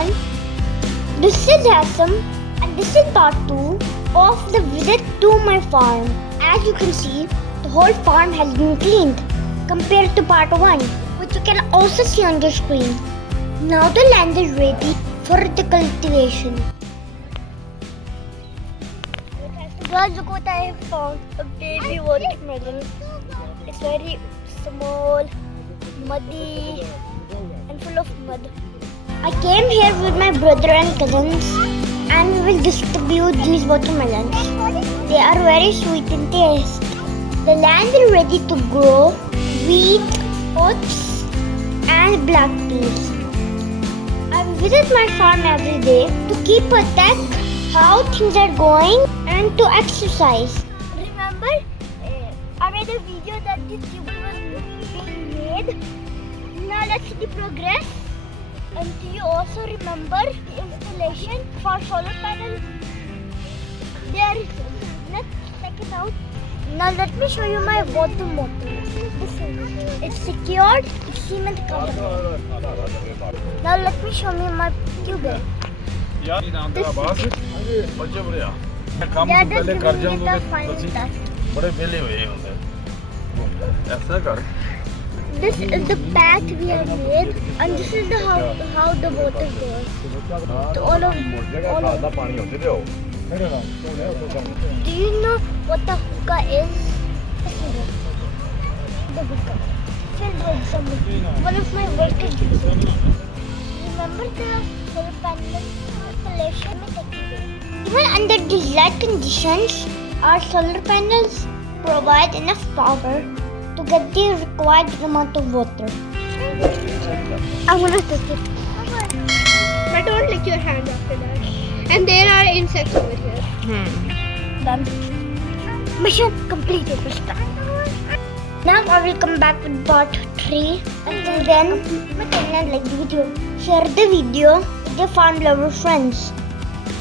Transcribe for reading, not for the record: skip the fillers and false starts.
everyone, this is Hassan and this is part 2 of the visit to my farm. As you can see, the whole farm has been cleaned compared to part 1, which you can also see on your screen. Now the land is ready for the cultivation. Guys, look what I have found, a baby watermelon. It's very small, muddy and full of mud. I came here with my brother and cousins and we will distribute these watermelons. They are very sweet in taste. The land is ready to grow wheat, oats and black peas. I visit my farm every day to keep a track how things are going and to exercise. Remember, I made a video that this tube was being made. Now let's see the progress. And do you also remember the installation for solar panels? There, let's check it out. Now let me show you my water motor. It's secured, it's cement covered. Now let me show you my tube. यार इधर आवाज बच्चे बड़े आ काम That तो is पहले कर giving me the जाऊंगा final touch. बड़े बेले हुए होंगे ऐसा कर This is the path we have made, and this is the how the water goes. To all of पानी होते थे वो Do you know what the hookah is? The hookah filled with some. One of my workers did it. Remember the solar panel installation? Even under these light conditions, our solar panels provide enough power to get the required amount of water. I want to touch it. But don't lick your hand after that. And there are insects over here. Done. Mission completed. Now I will come back with part 3. Until then, like the video, share the video with your farm lover friends.